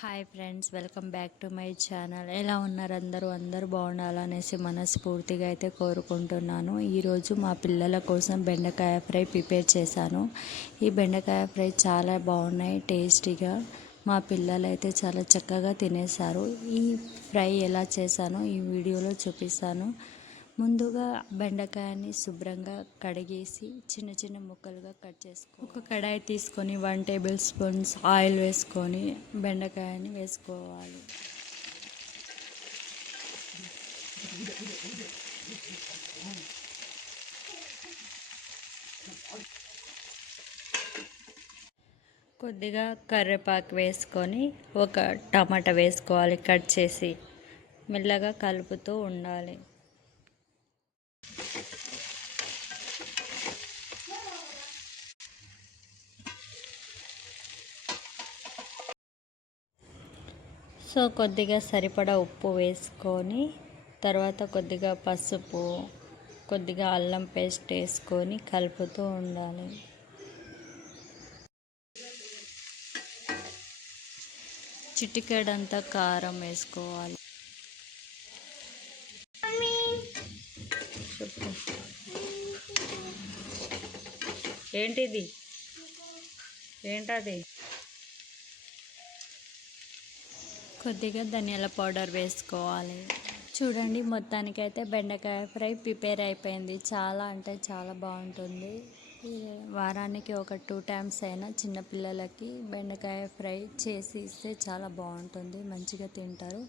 Hi friends welcome back to my channel ఎలా ఉన్నారు అందరూ? అందరూ బాగుండాలనేసి మనస్ఫూర్తిగా అయితే కోరుకుంటున్నాను. ఈరోజు మా పిల్లల కోసం బెండకాయ ఫ్రై ప్రిపేర్ చేశాను. ఈ బెండకాయ ఫ్రై చాలా బాగున్నాయి టేస్టీగా. మా పిల్లలు అయితే చాలా చక్కగా తినేశారు. ఈ ఫ్రై ఎలా చేశానో ఈ వీడియోలో చూపిస్తాను. ముందుగా బెండకాయని శుభ్రంగా కడిగేసి చిన్న చిన్న ముక్కలుగా కట్ చేసుకో ఒక కడాయి తీసుకొని వన్ టేబుల్ స్పూన్స్ ఆయిల్ వేసుకొని బెండకాయని వేసుకోవాలి. కొద్దిగా కరివేపాకు వేసుకొని ఒక టమాటా వేసుకోవాలి కట్ చేసి. మెల్లగా కలుపుతూ ఉండాలి. సో కొద్దిగా సరిపడా ఉప్పు వేసుకొని తర్వాత కొద్దిగా పసుపు కొద్దిగా అల్లం పేస్ట్ వేసుకొని కలుపుతూ ఉండాలి. చిటికెడంతా కారం వేసుకోవాలి. ఏంటిది? ఏంటది? కొద్దిగా ధనియాల పౌడర్ వేసుకోవాలి. చూడండి మొత్తానికైతే బెండకాయ ఫ్రై ప్రిపేర్ అయిపోయింది. చాలా అంటే చాలా బాగుంటుంది. వారానికి ఒక టూ టైమ్స్ అయినా చిన్నపిల్లలకి బెండకాయ ఫ్రై చేసి ఇస్తే చాలా బాగుంటుంది. మంచిగా తింటారు.